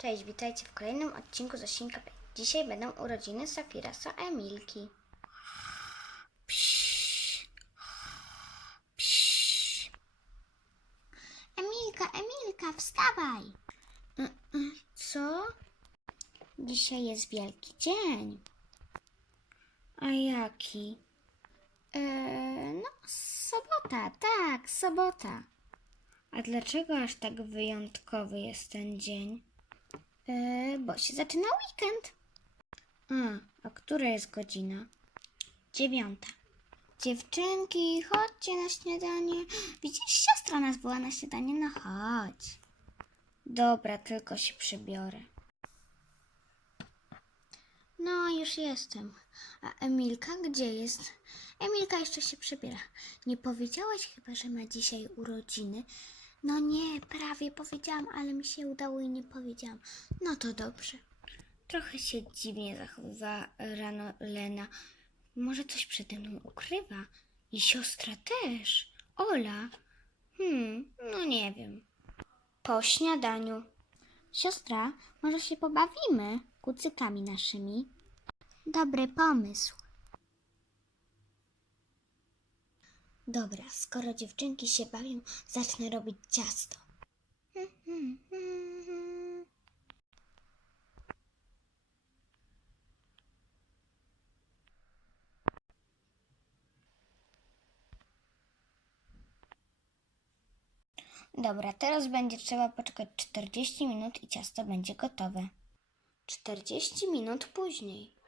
Cześć, witajcie w kolejnym odcinku Zosinka Play. Dzisiaj będą urodziny Safirasa Emilki. Psz, psz. Emilka, Emilka, wstawaj! Co? Dzisiaj jest wielki dzień. A jaki? Eee, no, sobota, tak, sobota. A dlaczego aż tak wyjątkowy jest ten dzień? Eee, bo się zaczyna weekend. A, a która jest godzina? Dziewiąta. Dziewczynki, chodźcie na śniadanie. Widzisz, siostra nas była na śniadanie, no chodź. Dobra, tylko się przebiorę. No, już jestem. A Emilka gdzie jest? Emilka jeszcze się przebiera. Nie powiedziałaś chyba, że ma dzisiaj urodziny? No nie, prawie powiedziałam, ale mi się udało i nie powiedziałam. No to dobrze. Trochę się dziwnie zachowywała rano Lena. Może coś przede mną ukrywa? I siostra też. Ola. Hmm, no nie wiem. Po śniadaniu. Siostra, może się pobawimy kucykami naszymi? Dobry pomysł. Dobra, skoro dziewczynki się bawią, zacznę robić ciasto. Dobra, teraz będzie trzeba poczekać 40 minut i ciasto będzie gotowe. 40 minut później.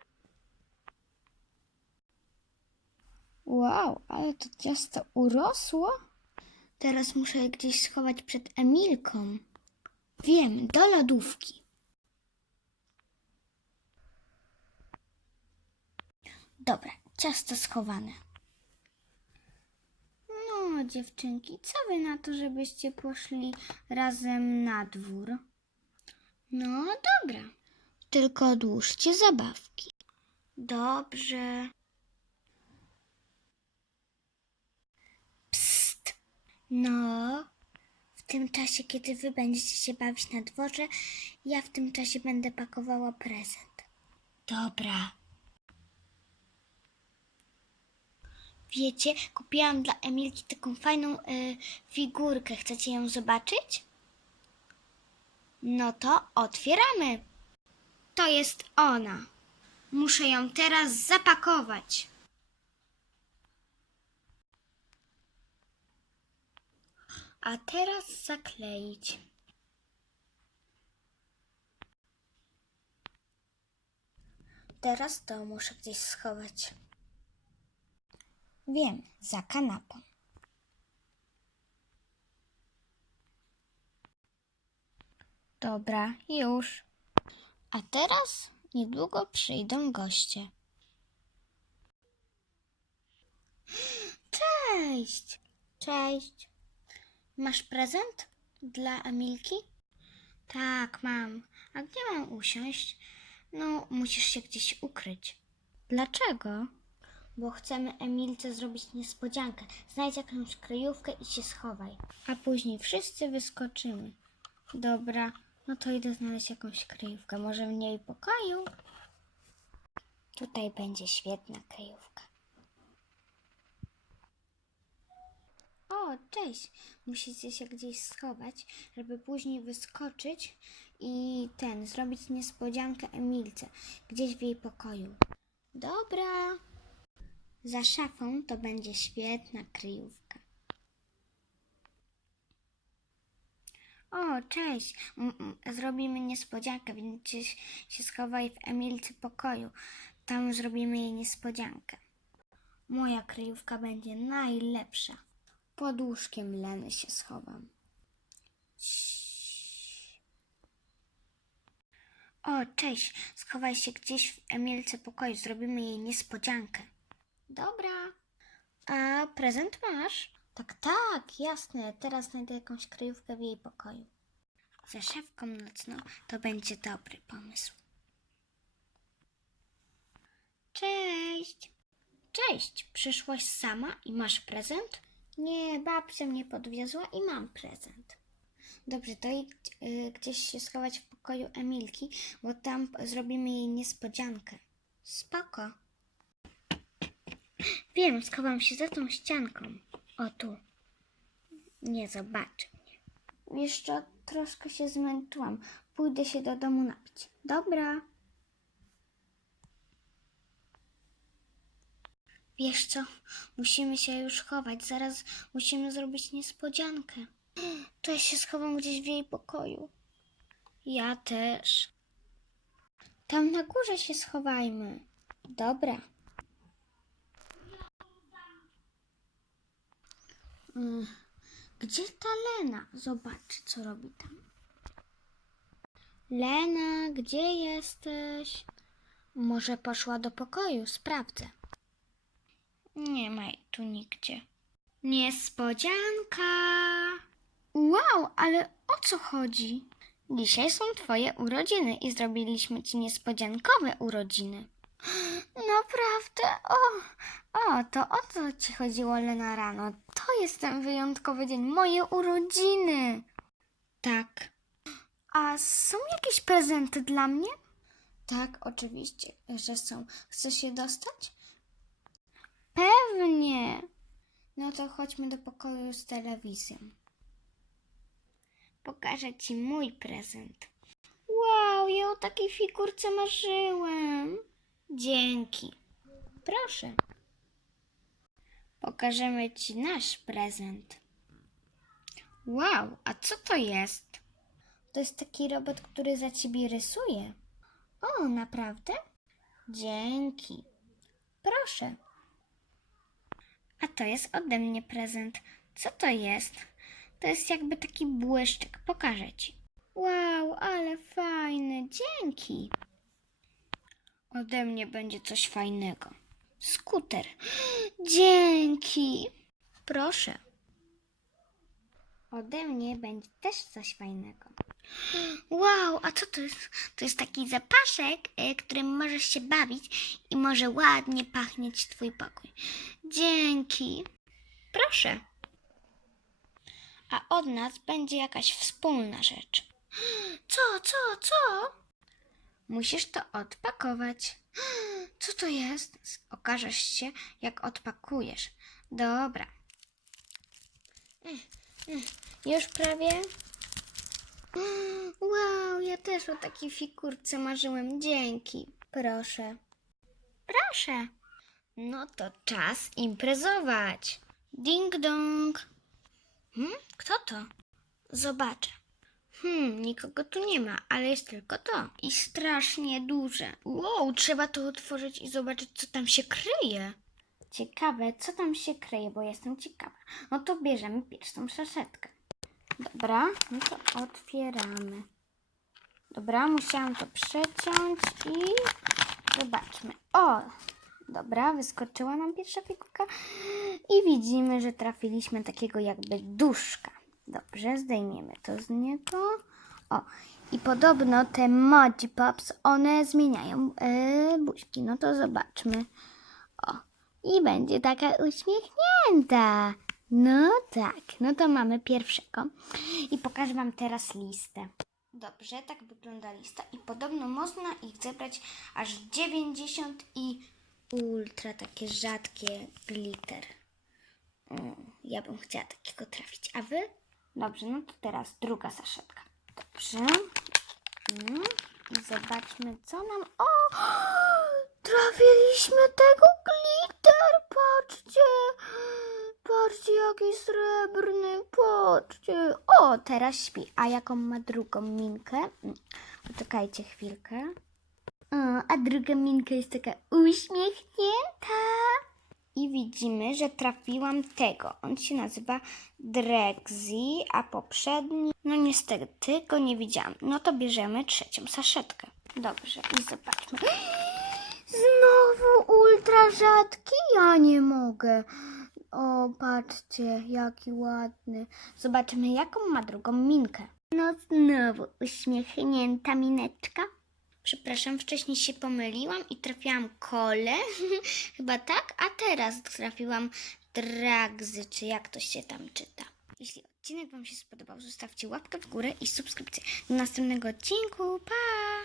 Wow, ale to ciasto urosło. Teraz muszę je gdzieś schować przed Emilką. Wiem, do lodówki. Dobra, ciasto schowane. No, dziewczynki, co wy na to, żebyście poszli razem na dwór? No, dobra. Tylko odłóżcie zabawki. Dobrze. No, w tym czasie, kiedy wy będziecie się bawić na dworze, ja w tym czasie będę pakowała prezent. Dobra. Wiecie, kupiłam dla Emilki taką fajną y, figurkę. Chcecie ją zobaczyć? No to otwieramy. To jest ona. Muszę ją teraz zapakować. A teraz zakleić. Teraz to muszę gdzieś schować. Wiem, za kanapą. Dobra, już. A teraz niedługo przyjdą goście. Cześć! Cześć! Masz prezent dla Emilki? Tak, mam. A gdzie mam usiąść? No, musisz się gdzieś ukryć. Dlaczego? Bo chcemy Emilce zrobić niespodziankę. Znajdź jakąś kryjówkę i się schowaj. A później wszyscy wyskoczymy. Dobra, no to idę znaleźć jakąś kryjówkę. Może w niej pokoju? Tutaj będzie świetna kryjówka. O, cześć! Musicie się gdzieś schować, żeby później wyskoczyć i ten, zrobić niespodziankę Emilce, gdzieś w jej pokoju. Dobra. Za szafą to będzie świetna kryjówka. O, cześć! M- Zrobimy niespodziankę, więc się schowaj w Emilce pokoju. Tam zrobimy jej niespodziankę. Moja kryjówka będzie najlepsza. Pod łóżkiem Leny się schowam. O, cześć! Schowaj się gdzieś w Emilce pokoju. Zrobimy jej niespodziankę. Dobra. A prezent masz? Tak, tak, jasne. Teraz znajdę jakąś kryjówkę w jej pokoju. Za szafką nocną to będzie dobry pomysł. Cześć. Cześć, przyszłaś sama i masz prezent? Nie, babcia mnie podwiozła i mam prezent. Dobrze, to idź y, gdzieś się schować w pokoju. Emilki, bo tam zrobimy jej niespodziankę. Spoko. Wiem, schowam się za tą ścianką. O tu. Nie zobaczy mnie. Jeszcze troszkę się zmęczyłam. Pójdę się do domu napić. Dobra. Wiesz co? Musimy się już chować. Zaraz musimy zrobić niespodziankę. To ja się schowam gdzieś w jej pokoju. Ja też. Tam na górze się schowajmy. Dobra. Mm, Gdzie ta Lena? Zobacz, co robi tam. Lena, gdzie jesteś? Może poszła do pokoju? Sprawdzę. Nie ma jej tu nigdzie. Niespodzianka! Wow, ale o co chodzi? Dzisiaj są twoje urodziny i zrobiliśmy ci niespodziankowe urodziny. Naprawdę? O, o, to o co ci chodziło, Lena, rano? To jest ten wyjątkowy dzień, moje urodziny. Tak. A są jakieś prezenty dla mnie? Tak, oczywiście, że są. Chcesz się dostać? Pewnie. No to chodźmy do pokoju z telewizją. Pokażę ci mój prezent. Wow, ja o takiej figurce marzyłem. Dzięki. Proszę. Pokażemy ci nasz prezent. Wow, a co to jest? To jest taki robot, który za ciebie rysuje. O, naprawdę? Dzięki. Proszę. A to jest ode mnie prezent. Co to jest? To jest jakby taki błyszczyk. Pokażę ci. Wow, ale fajny. Dzięki. Ode mnie będzie coś fajnego. Skuter. Dzięki. Proszę. Ode mnie będzie też coś fajnego. Wow, a co to jest? To jest taki zapaszek, y, którym możesz się bawić i może ładnie pachnieć twój pokój. Dzięki. Proszę. A od nas będzie jakaś wspólna rzecz. Co, co, co? Musisz to odpakować. Co to jest? Okażesz się, jak odpakujesz. Dobra. Ech, ech, Już prawie? Wow, ja też o takiej figurce marzyłem. Dzięki. Proszę. Proszę. No to czas imprezować. Ding dong. Hmm? Kto to? Zobaczę. Hmm, nikogo tu nie ma, ale jest tylko to. I strasznie duże. Wow, trzeba to otworzyć i zobaczyć, co tam się kryje. Ciekawe, co tam się kryje, bo jestem ciekawa. No to bierzemy pierwszą saszetkę. Dobra, no to otwieramy. Dobra, musiałam to przeciąć i zobaczmy. O, dobra, wyskoczyła nam pierwsza figurka i widzimy, że trafiliśmy takiego jakby duszka. Dobrze, zdejmiemy to z niego. O, i podobno te Moji Pops, one zmieniają e, buźki. No to zobaczmy. O, i będzie taka uśmiechnięta. No tak, no to mamy pierwszego. I pokażę Wam teraz listę. Dobrze, tak wygląda lista i podobno można ich zebrać aż 90 i ultra takie rzadkie glitter. Mm, ja bym chciała takiego trafić, a Wy? Dobrze, no to teraz druga saszetka. Dobrze. Mm, I zobaczmy, co nam... O! Trafiliśmy tego glitter! Patrzcie! Patrzcie, jaki srebrny, patrzcie. O, teraz śpi. A jaką ma drugą minkę? Mm, Poczekajcie chwilkę. O, a druga minka jest taka uśmiechnięta. I widzimy, że trafiłam tego. On się nazywa Drexy, a poprzedni, no niestety go nie widziałam. No to bierzemy trzecią saszetkę. Dobrze, i zobaczmy. Znowu ultra rzadki? Ja nie mogę. O, patrzcie, jaki ładny. Zobaczymy, jaką ma drugą minkę. No znowu uśmiechnięta mineczka. Przepraszam, wcześniej się pomyliłam i trafiłam kole. Chyba tak, a teraz trafiłam dragzy, czy jak to się tam czyta. Jeśli odcinek Wam się spodobał, zostawcie łapkę w górę i subskrypcję. Do następnego odcinku. Pa!